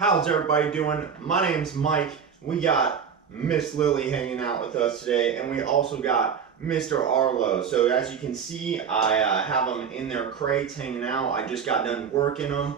How's everybody doing? My name's Mike. We got Miss Lily hanging out with us today, and we also got Mr. Arlo. So as you can see, I have them in their crates hanging out. I just got done working them,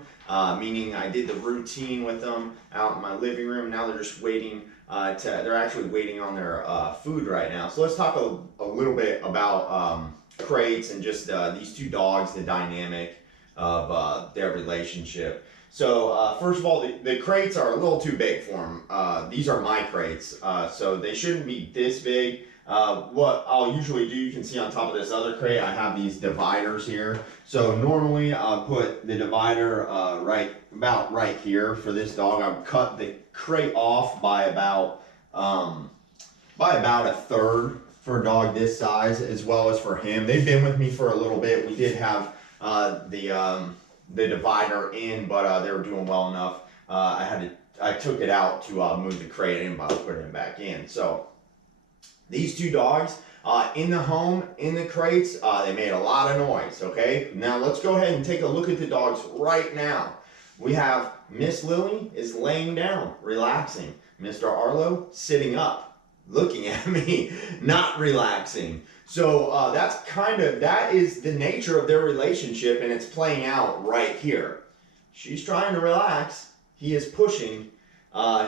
meaning I did the routine with them out in my living room. Now they're just waiting. They're actually waiting on their food right now. So let's talk a little bit about crates and just these two dogs, the dynamic of their relationship. So first of all, the crates are a little too big for them. These are my crates, so they shouldn't be this big. What I'll usually do, you can see on top of this other crate, I have these dividers here. So normally I'll put the divider about right here for this dog. I'll cut the crate off by about a third for a dog this size, as well as for him. They've been with me for a little bit. We did have the divider in, but they were doing well enough. I took it out to move the crate in, but I'll put it back in. So these two dogs in the home, in the crates, they made a lot of noise. Okay, now let's go ahead and take a look at the dogs right now. We have Miss Lily is laying down, relaxing. Mr. Arlo sitting up, looking at me, not relaxing. So that is the nature of their relationship, and it's playing out right here. She's trying to relax. He is pushing.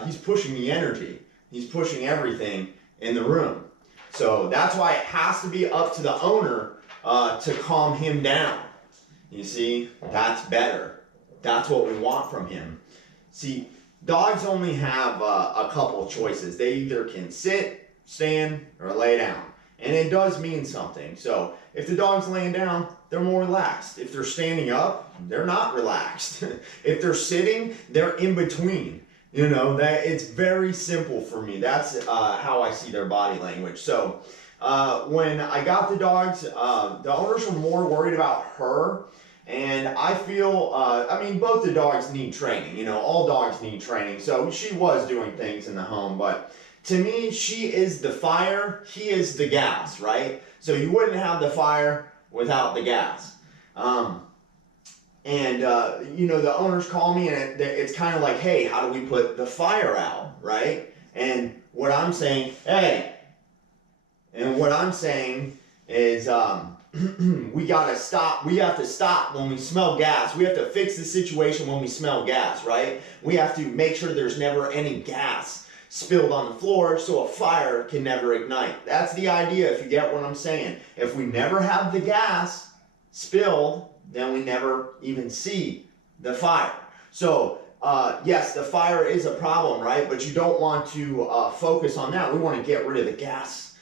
He's pushing the energy. He's pushing everything in the room. So that's why it has to be up to the owner to calm him down. You see, that's better. That's what we want from him. See, dogs only have a couple choices. They either can sit, stand, or lay down. And it does mean something. So if the dog's laying down, they're more relaxed. If they're standing up, they're not relaxed. If they're sitting, they're in between. You know, that it's very simple for me. That's how I see their body language. So when I got the dogs, the owners were more worried about her. And I feel, both the dogs need training. You know, all dogs need training. So she was doing things in the home, but to me, she is the fire, he is the gas, right? So you wouldn't have the fire without the gas. The owners call me, and it's kind of like, hey, how do we put the fire out, right? And what I'm saying is we gotta stop. We have to stop when we smell gas. We have to fix the situation when we smell gas, right? We have to make sure there's never any gas spilled on the floor so a fire can never ignite. That's the idea, if you get what I'm saying. If we never have the gas spilled, then we never even see the fire. So yes, the fire is a problem, right? But you don't want to focus on that. We want to get rid of the gas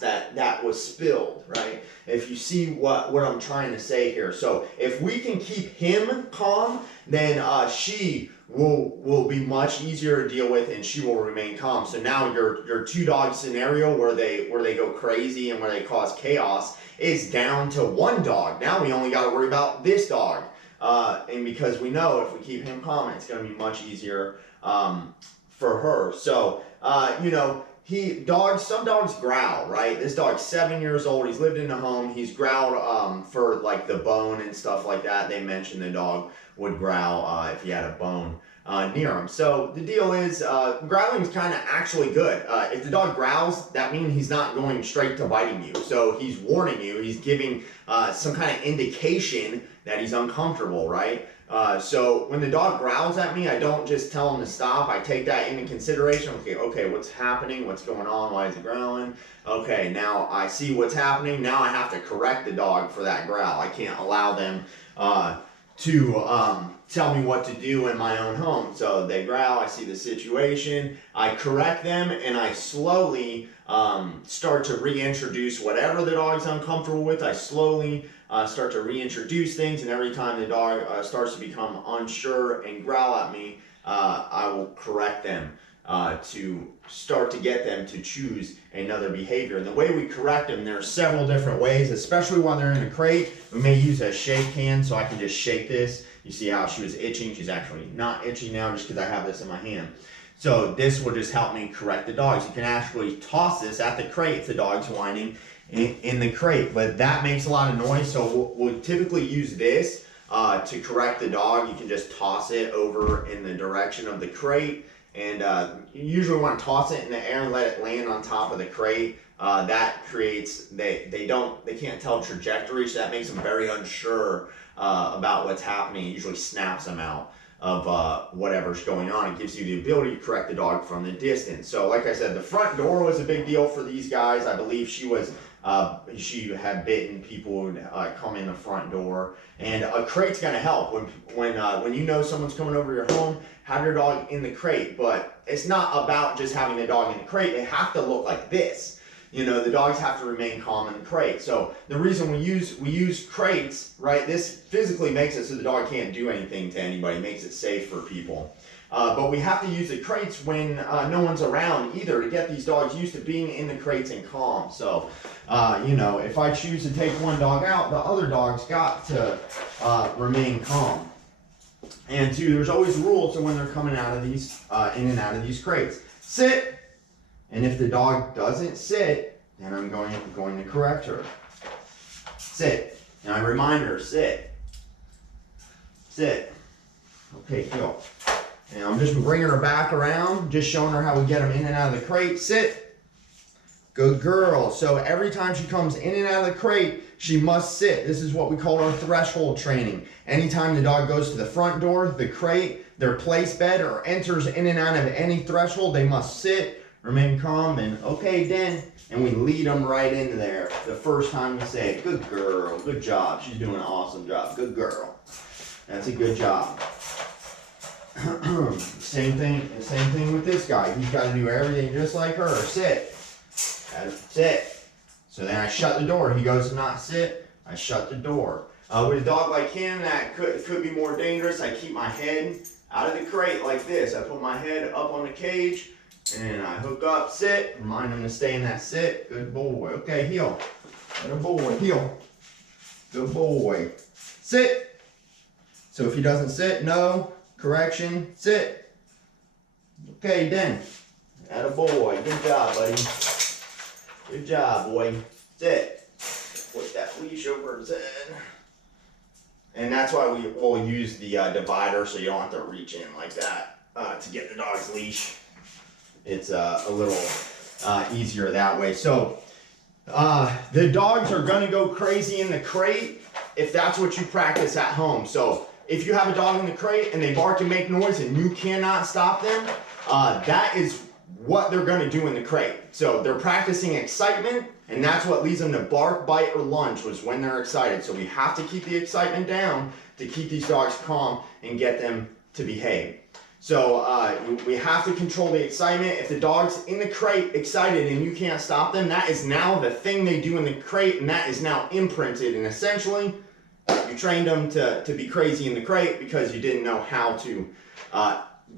that was spilled, right? If you see what I'm trying to say here. So if we can keep him calm, then she will be much easier to deal with, and she will remain calm. So now your two dog scenario where they go crazy and where they cause chaos is down to one dog. Now we only got to worry about this dog, and because we know if we keep him calm, it's going to be much easier for her. So some dogs growl, right? This dog's 7 years old. He's lived in the home. He's growled for like the bone and stuff like that. They mentioned the dog would growl if he had a bone near him. So the deal is growling is kind of actually good. If the dog growls, that means he's not going straight to biting you. So he's warning you. He's giving some kind of indication that he's uncomfortable, right? So when the dog growls at me, I don't just tell him to stop. I take that into consideration. Okay, what's happening? What's going on? Why is he growling? Okay, now I see what's happening. Now I have to correct the dog for that growl. I can't allow them to tell me what to do in my own home. So they growl, I see the situation, I correct them, and I slowly start to reintroduce whatever the dog's uncomfortable with. I slowly start to reintroduce things, and every time the dog starts to become unsure and growl at me, I will correct them to start to get them to choose another behavior. And the way we correct them, there are several different ways, especially when they're in a crate. We may use a shake hand, so I can just shake this. You see how she was itching? She's actually not itching now just because I have this in my hand. So this will just help me correct the dogs. You can actually toss this at the crate if the dog's whining in the crate, but that makes a lot of noise, so we'll typically use this To correct the dog, you can just toss it over in the direction of the crate, and you usually want to toss it in the air and let it land on top of the crate. That creates, they can't tell trajectory, so that makes them very unsure about what's happening. It usually snaps them out of whatever's going on. It gives you the ability to correct the dog from the distance. So like I said, the front door was a big deal for these guys. I believe she had bitten people who would come in the front door, and a crate's gonna help when you know someone's coming over your home. Have your dog in the crate, but it's not about just having the dog in the crate. They have to look like this. You know, the dogs have to remain calm in the crate. So the reason we use crates, right? This physically makes it so the dog can't do anything to anybody. Makes it safe for people. But we have to use the crates when no one's around either, to get these dogs used to being in the crates and calm. So, you know, if I choose to take one dog out, the other dog's got to remain calm. And two, there's always rules to when they're coming out of these, in and out of these crates. Sit. And if the dog doesn't sit, then I'm going to correct her. Sit. And I remind her, sit. Sit. Okay, heel. And I'm just bringing her back around, just showing her how we get them in and out of the crate. Sit. Good girl. So every time she comes in and out of the crate, she must sit. This is what we call our threshold training. Anytime the dog goes to the front door, the crate, their place bed, or enters in and out of any threshold, they must sit. Remain calm, and okay, then, and we lead them right into there. The first time we say, good girl, good job. She's doing an awesome job. Good girl. That's a good job. Same thing with this guy. He's got to do everything just like her. Sit. Sit. So then I shut the door. He goes to not sit. I shut the door. With a dog like him, that could be more dangerous. I keep my head out of the crate like this. I put my head up on the cage. And I hook up, sit, remind him to stay in that sit. Good boy. Okay, heel. Good boy, heel. Good boy. Sit. So if he doesn't sit, no. Correction, sit. Okay, then. Atta boy. Good job, buddy. Good job, boy. Sit. Put that leash over his head. And that's why we'll use the divider, so you don't have to reach in like that to get the dog's leash. It's a little easier that way. So the dogs are going to go crazy in the crate if that's what you practice at home. So if you have a dog in the crate and they bark and make noise and you cannot stop them, that is what they're going to do in the crate. So they're practicing excitement, and that's what leads them to bark, bite, or lunge, was when they're excited. So we have to keep the excitement down to keep these dogs calm and get them to behave. So we have to control the excitement. If the dog's in the crate excited and you can't stop them, that is now the thing they do in the crate, and that is now imprinted. And essentially, you trained them to be crazy in the crate because you didn't know how to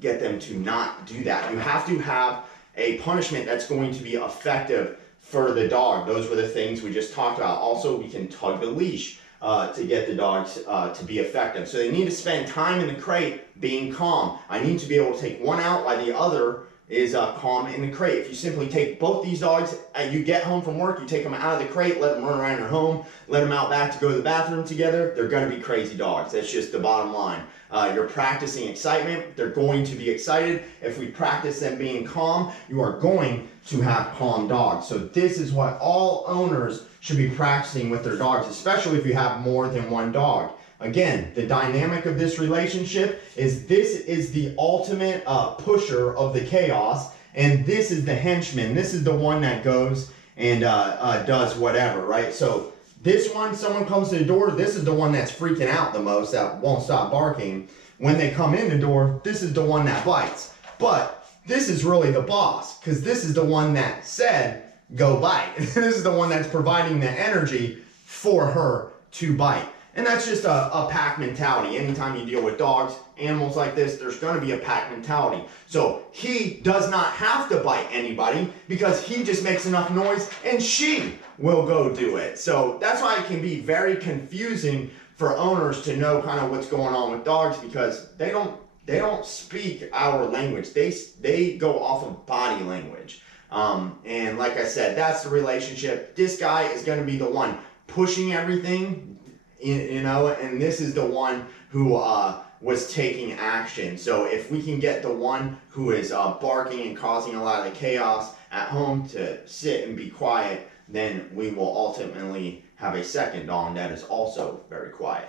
get them to not do that. You have to have a punishment that's going to be effective for the dog. Those were the things we just talked about. Also, we can tug the leash to get the dogs to be effective. So they need to spend time in the crate being calm. I need to be able to take one out while the other is calm in the crate. If you simply take both these dogs, you get home from work, you take them out of the crate, let them run around your home, let them out back to go to the bathroom together, they're going to be crazy dogs. That's just the bottom line. You're practicing excitement. They're going to be excited. If we practice them being calm, you are going to have calm dogs. So this is what all owners should be practicing with their dogs, especially if you have more than one dog. Again, the dynamic of this relationship is this is the ultimate pusher of the chaos, and this is the henchman. This is the one that goes and does whatever, right? So this one, someone comes to the door, this is the one that's freaking out the most, that won't stop barking. When they come in the door, this is the one that bites. But this is really the boss, because this is the one that said, go bite. This is the one that's providing the energy for her to bite. And that's just a pack mentality. Anytime you deal with dogs, animals like this, there's going to be a pack mentality. So he does not have to bite anybody because he just makes enough noise and she will go do it. So that's why it can be very confusing for owners to know kind of what's going on with dogs, because they don't speak our language. They go off of body language. And like I said, that's the relationship. This guy is going to be the one pushing everything you know, and this is the one who was taking action. So if we can get the one who is barking and causing a lot of the chaos at home to sit and be quiet, then we will ultimately have a second dog that is also very quiet.